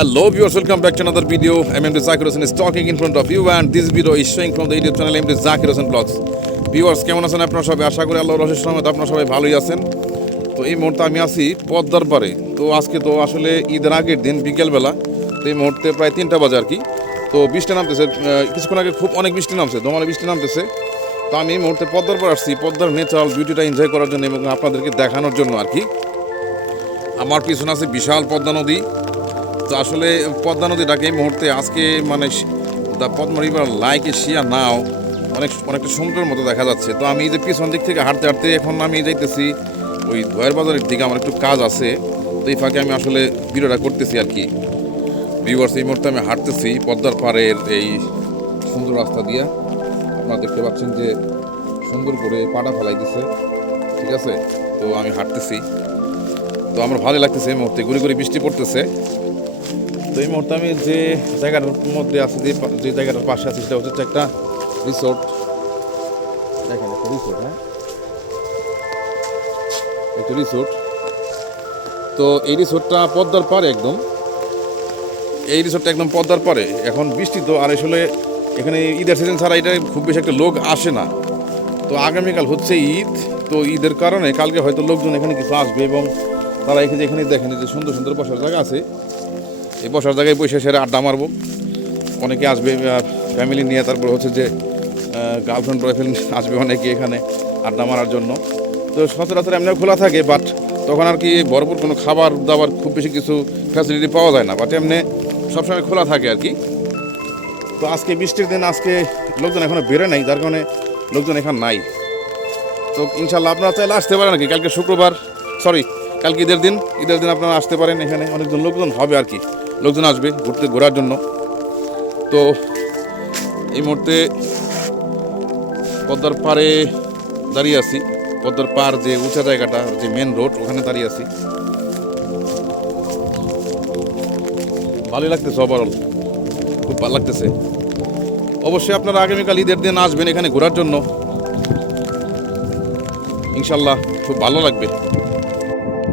Hello viewers, welcome back to another video. I'm MD Zakir Hossain is talking in front of you and this video is showing from the YouTube channel MD Zakir Hossain Vlogs. Viewers, কেমন আছেন আপনারা সবাই? আশা করি আল্লাহর অশেষ রহমতে আপনারা সবাই ভালোই আছেন। তো এই মুহূর্তে আমি আছি পদ্মার পাড়ে। তো আজকে তো আসলে ঈদের আগের দিন বিকেলবেলা, তো এই মুহূর্তে প্রায় 3টা বাজে আর কি। তো বৃষ্টি নামতেছে, কিছুক্ষণ আগে খুব অনেক বৃষ্টি নামছে, দমলে বৃষ্টি নামতেছে। তো আমি এই মুহূর্তে পদ্মার পাড়ে আসছি পদ্মার ন্যাচারাল বিউটিটা এনজয় করার জন্য এবং আপনাদেরকে দেখানোর জন্য আর কি। আমার পিছনে আছে বিশাল পদ্মা নদী। তো আসলে পদ্মা নদীটাকে এই মুহূর্তে আজকে মানে the Padma river like a sea now অনেকটা সমুদ্রের মতো দেখা যাচ্ছে। তো আমি এই যে পিছন দিক থেকে হাঁটতে হাঁটতে এখন আমি যাইতেছি ওই ধোয়ার বাজারের দিকে, আমার একটু কাজ আছে। তো এই ফাঁকে আমি আসলে ভিডিওটা করতেছি আর কি। ভিউয়ার্স, এই মুহূর্তে আমি হাঁটতেছি পদ্মার পাড়ের এই সুন্দর রাস্তা দিয়ে। আপনারা দেখতে পাচ্ছেন যে সুন্দর করে পাটা ফেলাই দিছে, ঠিক আছে। তো আমি হাঁটতেছি, তো আমার ভালো লাগতেছে। এই মুহূর্তে গুড়ি গুড়ি বৃষ্টি পড়তেছে। তো এই মুহূর্তে আমি যে জায়গাটার মধ্যে আছি, যে জায়গাটার পাশে আছি, সেটা হচ্ছে একটা রিসোর্ট। দেখেন একটা রিসোর্ট, হ্যাঁ একটা রিসোর্ট। তো এই রিসোর্টটা পদ্মার পাড়ে একদম, এই রিসোর্টটা একদম পদ্মার পাড়ে। এখন বৃষ্টি তো, আর আসলে এখানে ঈদের সিজন ছাড়া এটা খুব বেশি একটা লোক আসে না। তো আগামীকাল হচ্ছে ঈদ, তো ঈদের কারণে কালকে হয়তো লোকজন এখানে কিছু আসবে এবং তারা এখানে দেখেন যে সুন্দর সুন্দর বসার জায়গা আছে। এই বসার জায়গায় বসে সেরে আড্ডা মারবো। অনেকে আসবে ফ্যামিলি নিয়ে, তারপর হচ্ছে যে গার্লফ্রেন্ড বয়ফ্রেন্ড আসবে অনেকে এখানে আড্ডা মারার জন্য। তো সচরাচর এমনিও খোলা থাকে, বাট তখন আর কি ভরপুর কোনো খাবার দাবার খুব বেশি কিছু ফ্যাসিলিটি পাওয়া যায় না, বাট এমনি সবসময় খোলা থাকে আর কি। তো আজকে বৃষ্টির দিন, আজকে লোকজন এখনও বেরোয় নাই, যার কারণে লোকজন এখানে নাই। তো ইনশাল্লাহ আপনারা চাইলে আসতে পারেন আর কি। কালকে শুক্রবার, কালকে ঈদের দিন আপনারা আসতে পারেন। এখানে অনেকজন লোকজন হবে আর কি, লোকজন আসবে ঘোরার জন্য। তো এই মুহূর্তে পদ্মার পাড়ে দাঁড়িয়ে আছি, পদ্মার পাড় যে উঁচা জায়গাটা, যে মেন রোড, ওখানে দাঁড়িয়ে আছি। ভালোই লাগতেছে, ওভারঅল খুব ভালো লাগতেছে। অবশ্যই আপনারা আগামীকাল ঈদের দিন আসবেন এখানে ঘোরার জন্য, ইনশাল্লাহ খুব ভালো লাগবে।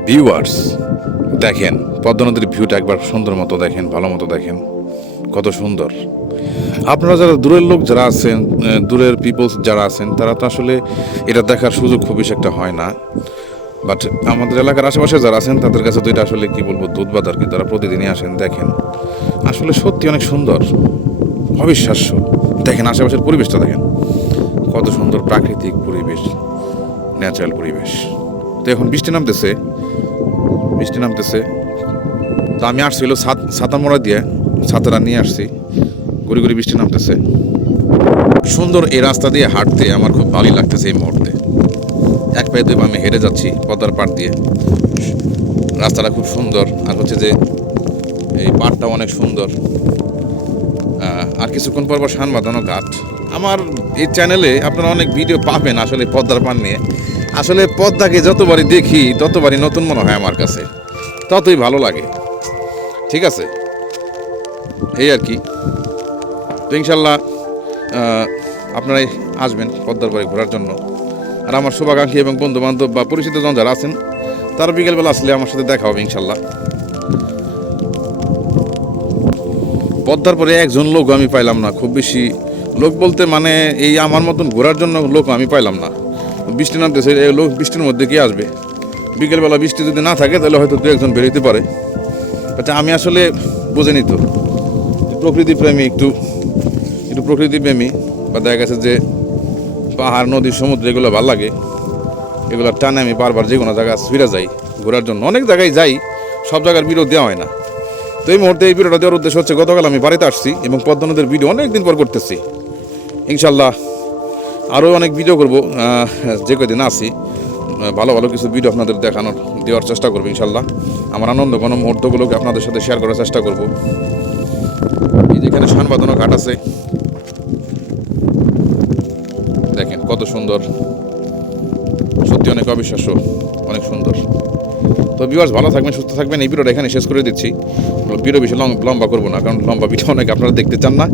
ভিউয়ার্স দেখেন পদ্মা নদীর ভিউটা একবার সুন্দর মতো দেখেন, ভালো মতো দেখেন, কত সুন্দর। আপনারা যারা দূরের লোক যারা আছেন, দূরের পিপলস যারা আছেন, তারা তো আসলে এটা দেখার সুযোগ খুব বেশি একটা হয় না। বাট আমাদের এলাকার আশেপাশে যারা আছেন তাদের কাছে তো এটা আসলে কি বলবো, দুধবাদ আর কি। তারা প্রতিদিনই আসেন, দেখেন আসলে সত্যি অনেক সুন্দর, অবিশ্বাস্য। দেখেন আশেপাশের পরিবেশটা দেখেন, কত সুন্দর প্রাকৃতিক পরিবেশ, ন্যাচারাল পরিবেশ। তো এখন বৃষ্টি নামতেছে। তো আমি আসছিল ছাতা মোড়া দিয়ে, ছাতাটা নিয়ে আসছি। গুড়ি গুড়ি বৃষ্টি নামতেছে। সুন্দর এই রাস্তা দিয়ে হাঁটতে আমার খুব ভালোই লাগতেছে এই মুহূর্তে। এক পায়ে দুই আমি হেঁটে যাচ্ছি পদ্মার পাড় দিয়ে। রাস্তাটা খুব সুন্দর, আর হচ্ছে যে এই পাড়টা অনেক সুন্দর। আর কিছুক্ষণ পর শান বাঁধানো ঘাট। আমার এই চ্যানেলে আপনারা অনেক ভিডিও পাবেন আসলে পদ্মার পাড় নিয়ে। আসলে পদ্মাকে যতবারই দেখি ততবারই নতুন মনে হয় আমার কাছে, ততই ভালো লাগে, ঠিক আছে। এই আর কি। তো ইনশাল্লাহ আপনারাই আসবেন পদ্মার পাড়ে ঘোরার জন্য। আর আমার শুভাকাঙ্ক্ষী এবং বন্ধু বান্ধব বা পরিচিত জন যারা আছেন, তারা বিকেলবেলা আসলে আমার সাথে দেখা হবে ইনশাল্লাহ। পদ্মার পরে একজন লোক আমি পাইলাম না, খুব বেশি লোক বলতে মানে এই আমার মতন ঘোরার জন্য লোক আমি পাইলাম না। বৃষ্টি নামতেছে, এই লোক বৃষ্টির মধ্যে কে আসবে? বিকেলবেলা বৃষ্টি যদি না থাকে তাহলে হয়তো দু একজন বেরোতে পারে। আচ্ছা, আমি আসলে বুঝিনি তো, প্রকৃতিপ্রেমী, একটু প্রকৃতিপ্রেমী, বা দেখা গেছে যে পাহাড় নদী সমুদ্র এগুলো ভালো লাগে। এগুলোর টানে আমি বারবার যে কোনো জায়গায় ফিরে যাই ঘোরার জন্য। অনেক জায়গায় যাই, সব জায়গার ভিডিও দেওয়া হয় না। তো এই মুহূর্তে এই ভিডিওটা দেওয়ার উদ্দেশ্য হচ্ছে, গতকাল আমি বাড়িতে আসছি এবং পদ্মা নদীর ভিডিও অনেক দিন পর করতেছি। ইনশাল্লাহ আরও অনেক ভিডিও করব, যে কদিন আসি ভালো ভালো কিছু ভিডিও আপনাদের দেওয়ার চেষ্টা করবো ইনশাল্লাহ। আমার আনন্দঘন মুহূর্তগুলোকে আপনাদের সাথে শেয়ার করার চেষ্টা করব। এই যেখানে শান বাঁধানো ঘাট আছে, দেখেন কত সুন্দর, সত্যি অনেক অবিশ্বাস্য, অনেক সুন্দর। তো ভিউয়ার্স ভালো থাকবেন, সুস্থ থাকবেন। এই ভিডিওটা এখানে শেষ করে দিচ্ছি। ভিডিও বেশি লম্বা করবো না, কারণ লম্বা ভিডিও অনেকে আপনারা দেখতে চান না।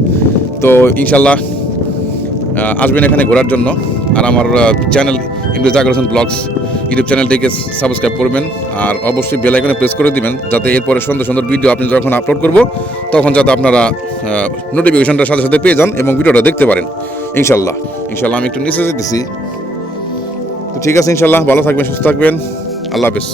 তো ইনশাল্লাহ আসবেন এখানে ঘোরার জন্য। আর আমার channel MD Zakir Hossain Vlogs YouTube চ্যানেলটিকে সাবস্ক্রাইব করবেন আর অবশ্যই বেল আইকনে প্রেস করে দিবেন, যাতে এরপরে সুন্দর সুন্দর ভিডিও আপনি যখন আপলোড করব তখন যাতে আপনারা নোটিফিকেশনটার সাথে সাথে পেয়ে যান এবং ভিডিওটা দেখতে পারেন। ইনশাল্লাহ আমি একটু নিচে যেতেছি। তো ঠিক আছে, ইনশাল্লাহ ভালো থাকবেন, সুস্থ থাকবেন, আল্লাহ হাফেজ।